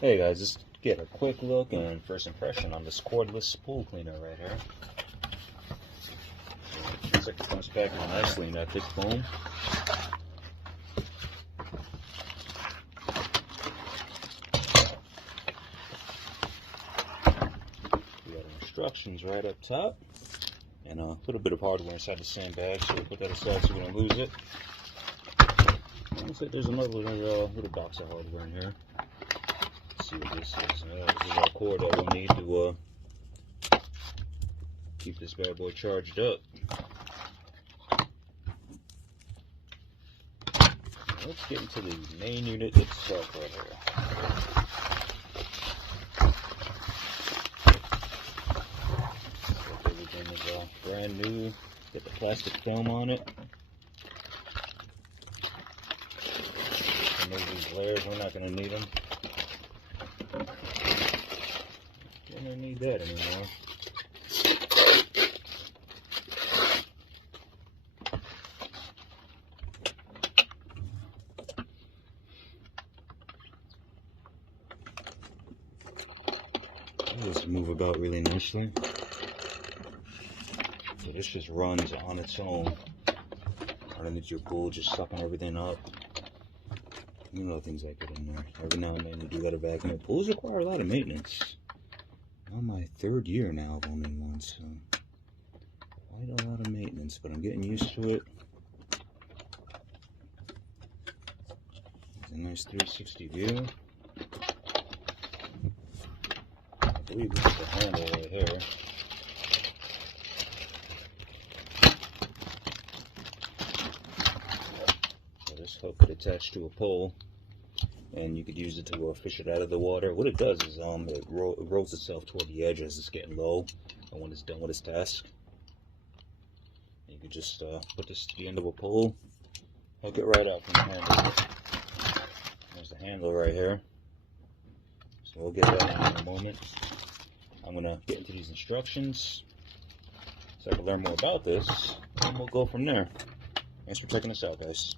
Hey guys, just get a quick look and first impression on this cordless pool cleaner right here. Looks like it comes packed nicely in that thick foam. We got instructions right up top, and a little bit of hardware inside the sandbag, so we'll put that aside so we don't lose it. Looks like there's another little box of hardware in here. See what this is. This is our cord that we'll need to keep this bad boy charged up. Let's get into the main unit itself right here. So everything is brand new. Get the plastic film on it. Remove these layers, we're not going to need them. Don't need that anymore. Just move about really nicely. So this just runs on its own underneath your pool, just sucking everything up. You know, things like it in there. Every now and then you do gotta vacuum it. Pools require a lot of maintenance. On my third year now of owning one, so quite a lot of maintenance, but I'm getting used to it. It's a nice 360 view. I believe this is the handle right here. So this hook could attach to a pole, and you could use it to fish it out of the water. What it does is it rolls itself toward the edge as it's getting low, and when it's done with its task, you could just put this to the end of a pole, hook it right out from the handle. There's the handle right here. So we'll get that in a moment. I'm going to get into these instructions so I can learn more about this, and we'll go from there. Thanks for checking us out, guys.